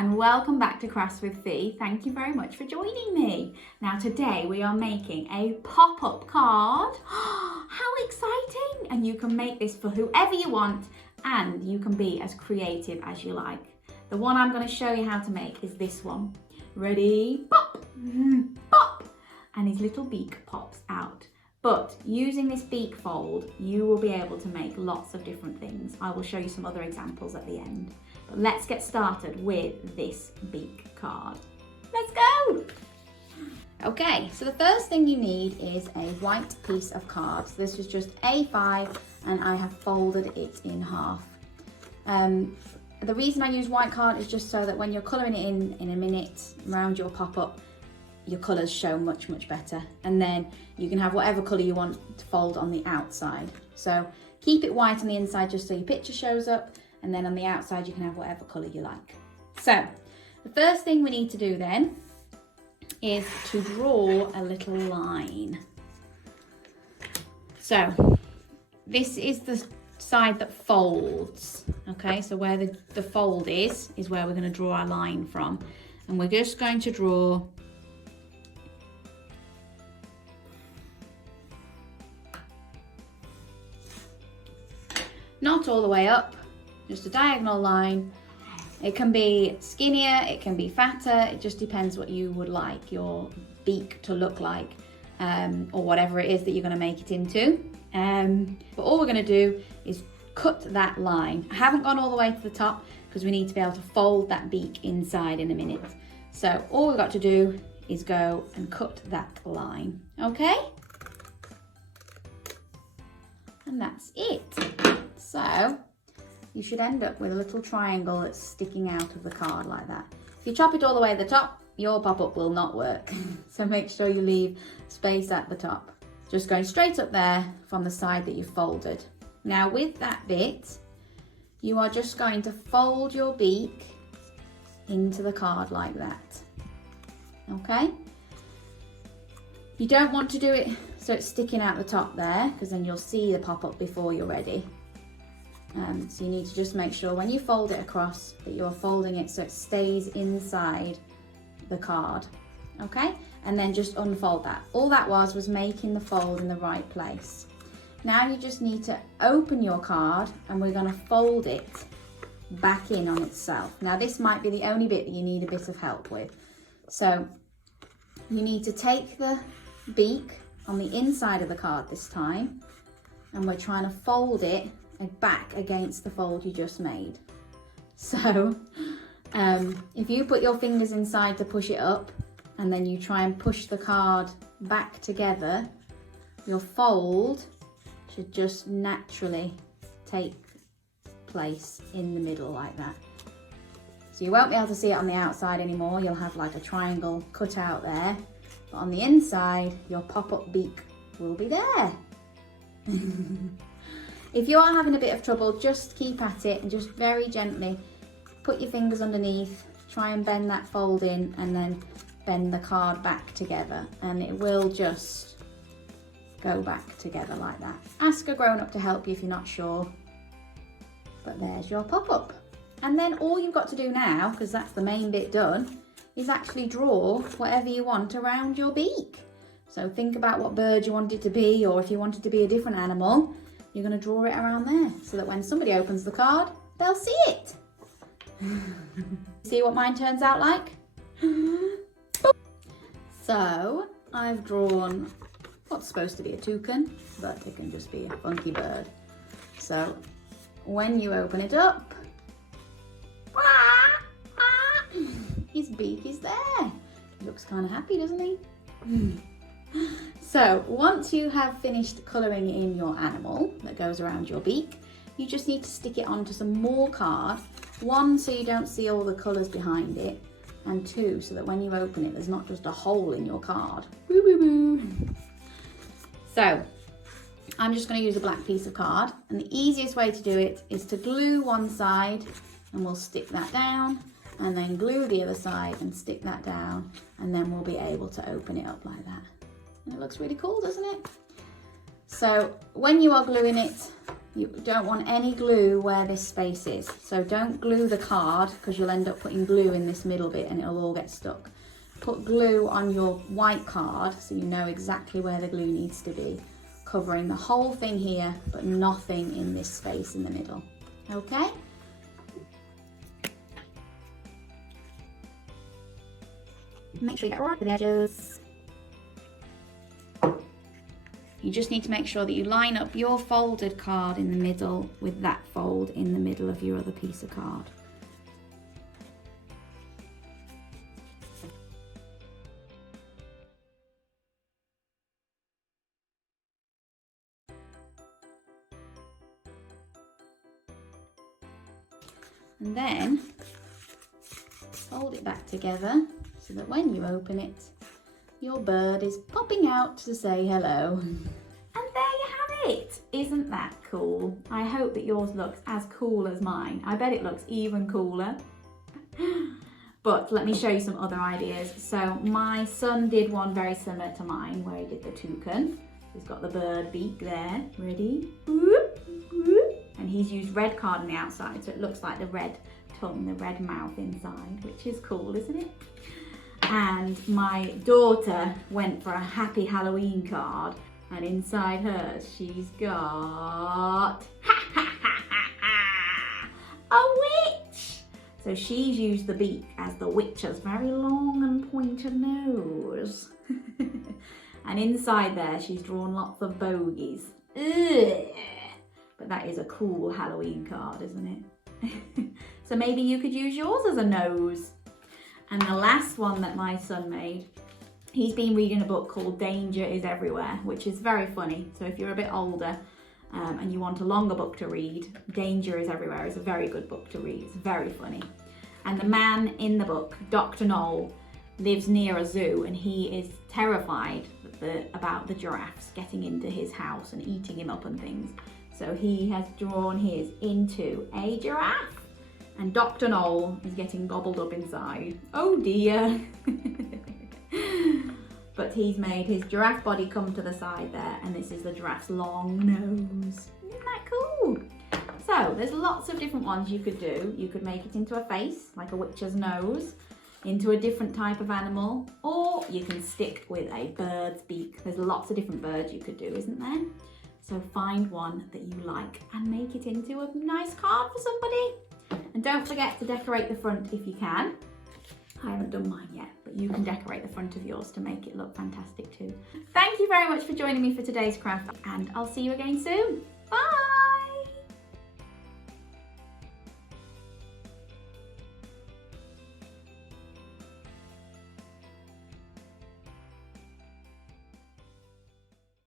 and welcome back to Crafts with Fee. Thank you very much for joining me. Now today we are making a pop-up card. How exciting! And you can make this for whoever you want and you can be as creative as you like. The one I'm going to show you how to make is this one. Ready? Pop! Pop! And his little beak pops out. But using this beak fold, you will be able to make lots of different things. I will show you some other examples at the end. But let's get started with this beak card. Let's go! Okay, so the first thing you need is a white piece of card. So this was just A5 and I have folded it in half. The reason I use white card is just so that when you're colouring it in a minute around your pop-up, your colours show much better, and then you can have whatever colour you want to fold on the outside. So keep it white on the inside just so your picture shows up, and then on the outside you can have whatever colour you like. So the first thing we need to do then is to draw a little line. So this is the side that folds, okay? So where the fold is where we're going to draw our line from, and we're just going to draw not all the way up, just a diagonal line. It can be skinnier, it can be fatter, it just depends what you would like your beak to look like, or whatever it is that you're going to make it into. But all we're going to do is cut that line. I haven't gone all the way to the top because we need to be able to fold that beak inside in a minute. So all we've got to do is go and cut that line, okay? And that's it. So you should end up with a little triangle that's sticking out of the card like that. If you chop it all the way to the top, your pop-up will not work. So make sure you leave space at the top. Just going straight up there from the side that you folded. Now with that bit, you are just going to fold your beak into the card like that. Okay? You don't want to do it so it's sticking out the top there, because then you'll see the pop-up before you're ready. So you need to just make sure when you fold it across that you're folding it so it stays inside the card, okay? And then just unfold that. All that was making the fold in the right place. Now you just need to open your card and we're going to fold it back in on itself. Now this might be the only bit that you need a bit of help with. So you need to take the beak on the inside of the card this time, and we're trying to fold it back against the fold you just made. So if you put your fingers inside to push it up and then you try and push the card back together, your fold should just naturally take place in the middle like that. So you won't be able to see it on the outside anymore. You'll have like a triangle cut out there, but on the inside your pop-up beak will be there. If you are having a bit of trouble, just keep at it and just very gently put your fingers underneath, try and bend that fold in and then bend the card back together, and it will just go back together like that. Ask a grown-up to help you if you're not sure. But there's your pop-up. And then all you've got to do now, because that's the main bit done, is actually draw whatever you want around your beak. So think about what bird you want it to be, or if you want it to be a different animal, you're going to draw it around there so that when somebody opens the card, they'll see it. See what mine turns out like? So I've drawn what's supposed to be a toucan, but it can just be a funky bird. So when you open it up, his beak is there. He looks kind of happy, doesn't he? So once you have finished colouring in your animal that goes around your beak, you just need to stick it onto some more card. One, so you don't see all the colours behind it, and two, so that when you open it, there's not just a hole in your card. Woo, woo, woo. So I'm just going to use a black piece of card, and the easiest way to do it is to glue one side, and we'll stick that down, and then glue the other side and stick that down, and then we'll be able to open it up like that. And it looks really cool, doesn't it? So when you are gluing it, you don't want any glue where this space is. So don't glue the card because you'll end up putting glue in this middle bit and it'll all get stuck. Put glue on your white card so you know exactly where the glue needs to be, covering the whole thing here, but nothing in this space in the middle. Okay? Make sure you get right to the edges. You just need to make sure that you line up your folded card in the middle with that fold in the middle of your other piece of card. And then fold it back together so that when you open it, your bird is popping out to say hello. And there you have it. Isn't that cool? I hope that yours looks as cool as mine. I bet it looks even cooler. But let me show you some other ideas. So my son did one very similar to mine where he did the toucan. He's got the bird beak there. Ready? And he's used red card on the outside, so it looks like the red tongue, the red mouth inside, which is cool, isn't it? And my daughter went for a happy Halloween card, and inside hers she's got a witch. So she's used the beak as the witch's very long and pointed nose. And inside there she's drawn lots of bogies. Ugh. But that is a cool Halloween card, isn't it? So maybe you could use yours as a nose. And the last one that my son made, he's been reading a book called Danger is Everywhere, which is very funny. So if you're a bit older and you want a longer book to read, Danger is Everywhere is a very good book to read. It's very funny. And the man in the book, Dr. Knoll, lives near a zoo and he is terrified about the giraffes getting into his house and eating him up and things. So he has drawn his into a giraffe. And Dr. Knoll is getting gobbled up inside. Oh dear. But he's made his giraffe body come to the side there, and this is the giraffe's long nose. Isn't that cool? So there's lots of different ones you could do. You could make it into a face, like a witch's nose, into a different type of animal, or you can stick with a bird's beak. There's lots of different birds you could do, isn't there? So find one that you like and make it into a nice card for somebody. And don't forget to decorate the front if you can. I haven't done mine yet, but you can decorate the front of yours to make it look fantastic too. Thank you very much for joining me for today's craft, and I'll see you again soon.